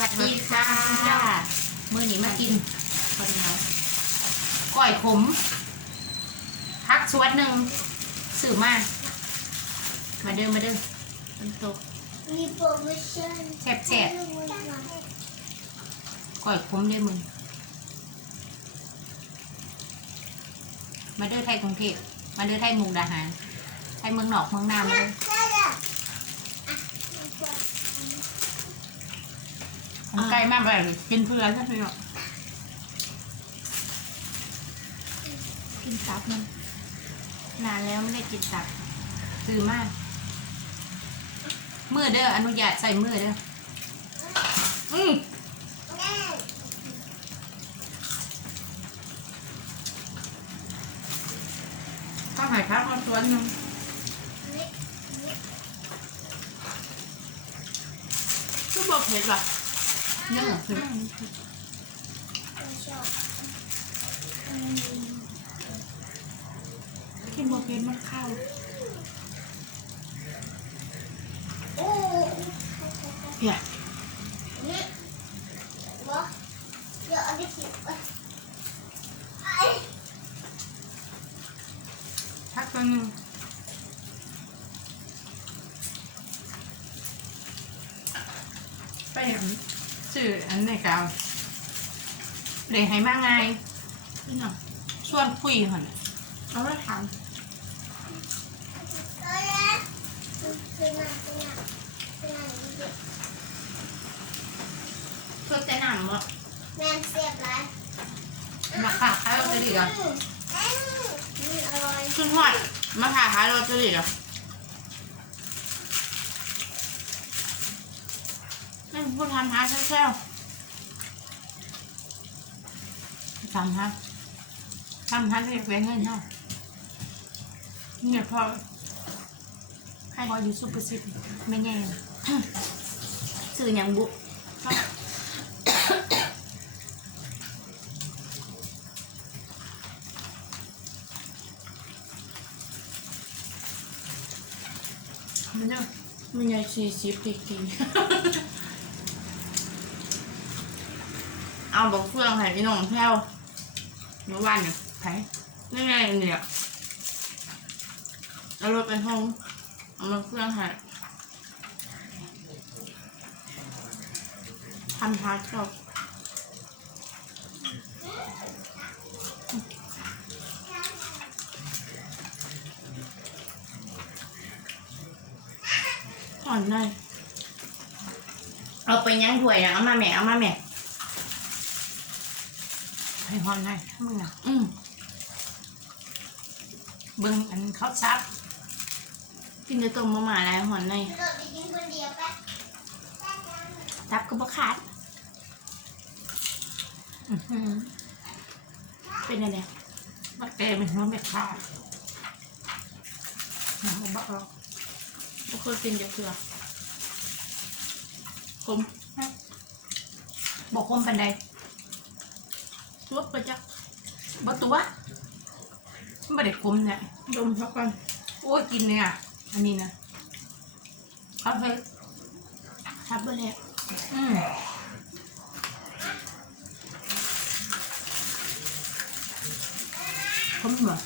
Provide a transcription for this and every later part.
วัสดีค่ะมื้อนี้มากินคนเดียวก้อยขม พักสวดหนึ่งสื่อมามาเดินมาเดินมันโตมีโปรโมชั่นแซ่บแซ่บก้อยขมเลยมึงมาเดินไทยกรุงเทพมาเดินไทยมุกดาหารไทยเมืองนอกเมืองนามาเดินผม ไกลมากเลยกินเพื่อนใช่ไหมเนาะกินตับมันนานแล้วไม่ได้กินตับซื้อมากมือเด้ออนุญาตใส่มือเด้ออืมก็หายพักมาสวนหนึงก็บอกเผ็ดว่ะ เนี่ยคือกินโมเกนมันเข้าเนี่ย นี่วะเดี๋ยวเอาไปกินไปไอ้ พักตัวหนึงไปอันสื่ออันไหนกาวเดี๋ยวให้มาไงพี่น้องชวนคุยก่อนเอามาทำเอาละขึ้นมาขึ้นมาขึ้นมาขึ้นมาเพื่อแต่หนังบ่แม่เสียบไรราคาขายลอตเตอรี่เหรออืมอร่อยขึ้นหอดมาขายขายลอตเตอรี่เหรอนั่นพูดทำหาเซล ทำฮะทำฮะเรียกเว้นเงินเท่าเนี่ยพอให้พออยู่ซุปเปอร์ซิตไม่แย่สื่ออย่างบุมันเนี่ยมันยังสี่สิบปีกีเอาบอกเฟืองให้พี่น้องแพ้ว เมื่อวานเนี่ยไผนี่ไงเนี่ยเอารถไปห้องเอามาเฟืองให้ทำทาชอบอ่อนได้เอาไปยั้งถ้วยนะเอามาแม่เอามาแม่ให้หอนได้มึงอะอืมเบิ่งอันเขาซับกินจะต้มมาม่าแล้วหอนในโดดไปกินคนเดียวปะซับก็บ่ขาดอื้อหือเป็นยังไงบักแกเป็นหัวไม่ขาดหนังบ่ออกบ่เคยกินจะเกลือคมบอกคมปันใด ตัวไปจักบ่ตัวมันบ่ได้คมเนี่ยดมสักก่อนโอ้ยกินเนี่ยอันนี้นะเขาเคยทับไปแล้วอืมคมเหรอ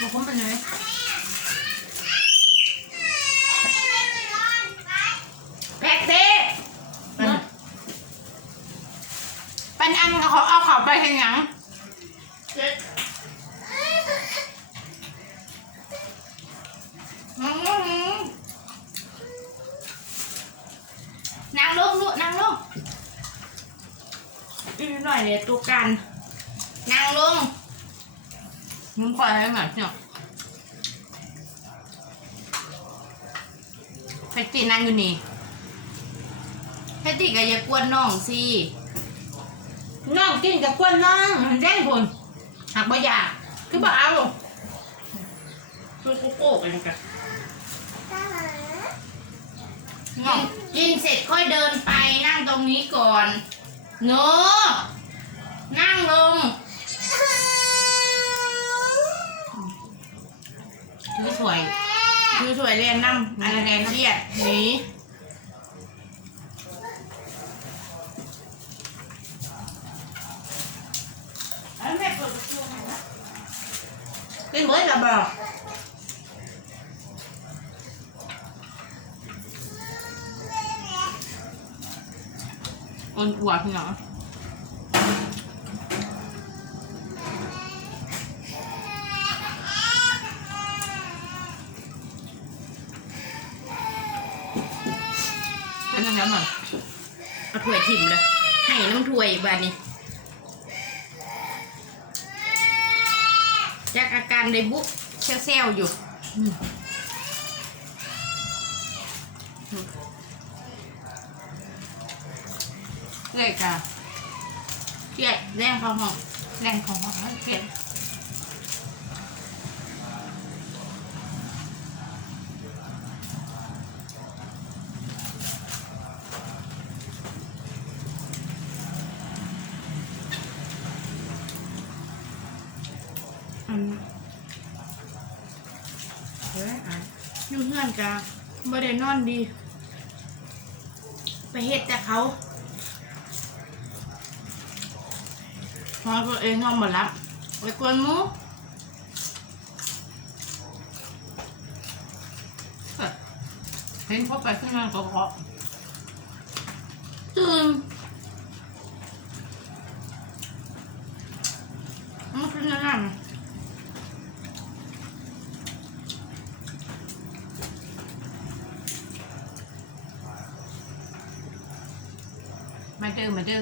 บอกคมเป็นไงแพ็กเต้ เป็นอันเขาเอาเขาไปเห็นยังอืมนางลงลูกนางลงอีกหน่อยเนี่ยตัวกันนางลงมึงปล่อยให้หน่อยเนาะไปตีนางอยู่นี่ให้ตีก็อย่ากวนน้องสิ น้องกินกับกวนน้องมันแดงคนหักบ่อยากคือบ่เอาตัวโกโก้กันกันตากินเสร็จค่อยเดินไปนั่งตรงนี้ก่อนโนนั่งลงถือสวยถือสวยเรียนนั่งอะไรแดนเรียดหนี ละบอก อ่อนอวดพี่น้องเป็นยังไงบ้างเอาถ้วยถิ่มเลยให้น้ำถ้วยบาดนี้จากอาการในบุเซลๆอยู่ เล็กะเครียดแรงข้าห้องแรงของของเขียนอืมเฮ้ยอะยู่เพื่อนกะบ่ได้นอนดี ไปเฮ็ดแต่เขา พอตัวเองเอนบ่หลับไปกวนมูเห็นเขาไปขึ้นมาก็เพราะตื่นคือนั่นน่ะ มาเจอมาเจอ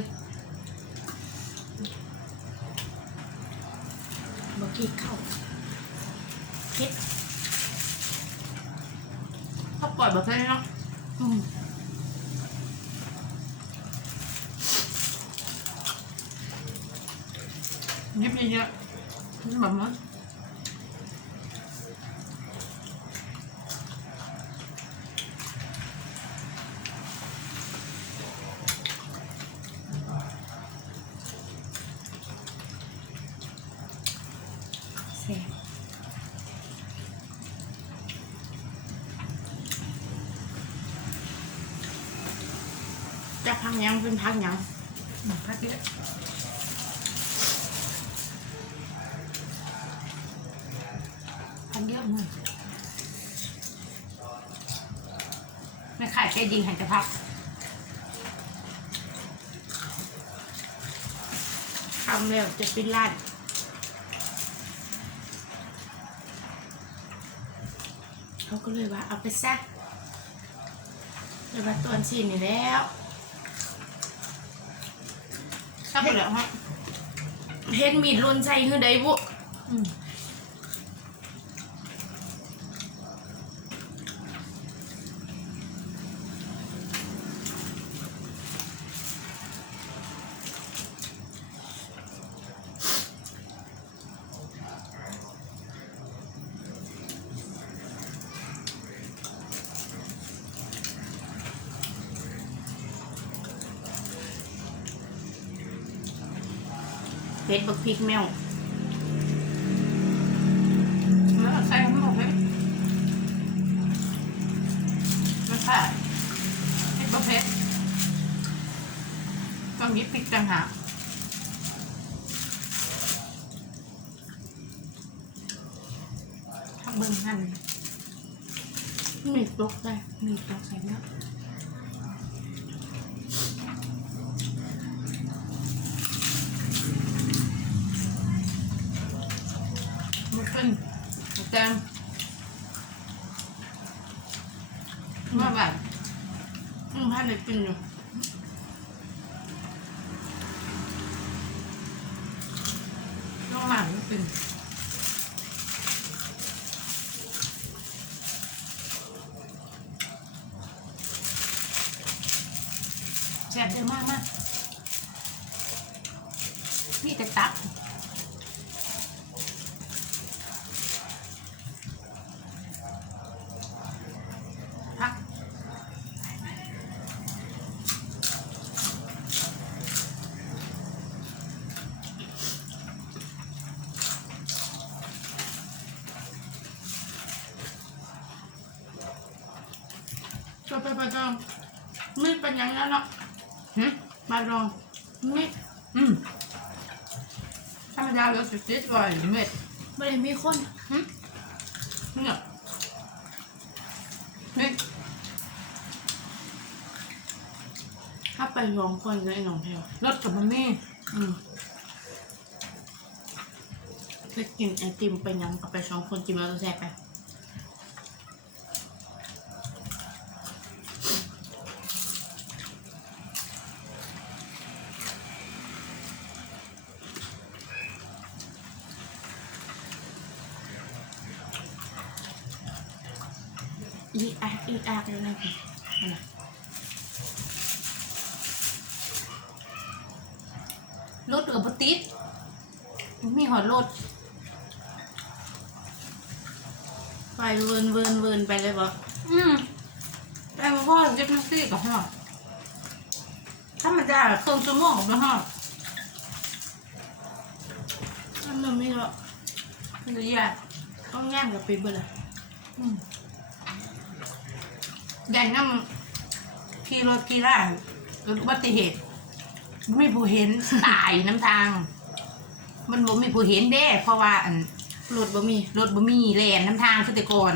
บ่คิดเข้าคิดถ้าปล่อยแบบนี้เนาะอืมยิบเยอะๆแบบนั้น กยังเป็นพักยังพักเยอะพักเยอะมากไม่ขายใจดีหันจะพักทำแล้วจะเป็นร้านเขาก็เลยว่าเอาไปซะเลยว่าตอนชีนี่แล้ว ชอบไปแล้วฮะเห็นมีดลนใส่คือใดบุอืม ผ็ดบักพริกแมวแล้วใส่ทั้งหมดเลยไม่ใช่เผ็ดประเภทต้องยิบพริกต่างหากถ้าเบิ่งหั่นมีตกได้มีตัวใส่เนาะบุขึ้นบุแจมมาแบบ อืมพั นได้กินอยู่ต้องหลังกินแซ่บเยอะมากมากนี่แต่ตักพัก ชอบ ไปประจองมีเป็นหยังแล้วเนาะหึมาลองมีอืมธรรมดาเราสุดๆก่อนเม็ดไม่ได้มีคนหึเนี่ยนี่ถ้าไปสองคนเลยน้องแพลวรถกับมันมี่อืมไปกินไอติมไปยังกับไปสองคนกินแล้วจะแซ่บไป อีอากอีอากเลยนะพี่นั่นะรถกับปติดมีหอดรถไปเวินเวินเวินไปเลยบ่อืมแต่ว่าพ่อจะเป็นซี่กับห่อถ้ามันจะเครื่องชั่วโมงกับห่อมันมันไม่หรอกมันจะยากต้องแย่งกับปีเบอร์ละอืม แดนน้ำขี่รถขี่ร่างเกิดอุบัติเหตุไม่มีผู้เห็น ตายน้ำทาง มันบ่มีผู้เห็นเด้เพราะว่าอันรถบ่มีรถบ่มีแลนน้ำทางคือแต่ก่อน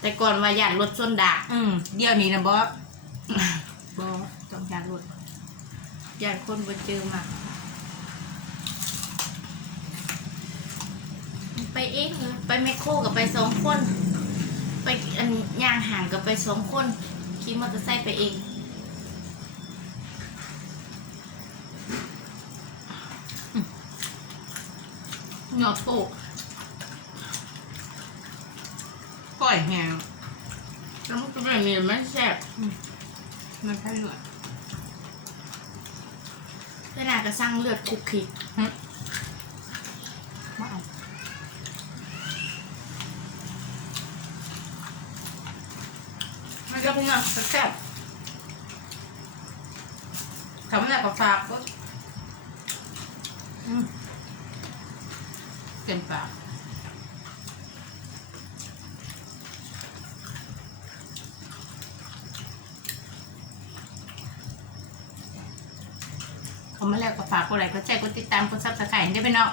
แต่ก่อนว่าอยากรถส้นดากอืมเดี๋ยวนี้นะบอสบอสต้องการรถอยากคนบ่เจอมากไปเองเหรอไปแมคโครกับไปสองคน ไปอันย่างห่างกับไปสองคนขี่มอเตอร์ไซค์ไปเองหยอดโปกก้อยแหงแล้วมันก็แบบนี้มันแซ่บมันใช่เหลือขนาดก็สร้างเลือดคุกคิก มาเอา มันก็เป็นเงแซ่บๆทำอะไรก็ฝากก็อืมเต็มปากเขามาแล้วก็ฝากกดไลค์กดแชร์กดติดตามกดซับสไครต์ได้ไปเนาะ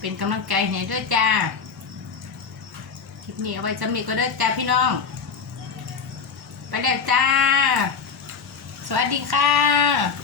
เป็นกำลังใจให้ด้วยจ้า คลิปนี้เอาไว้จำนี้ก็เด้จ้าพี่น้อง แล้วจ้า สวัสดีค่ะ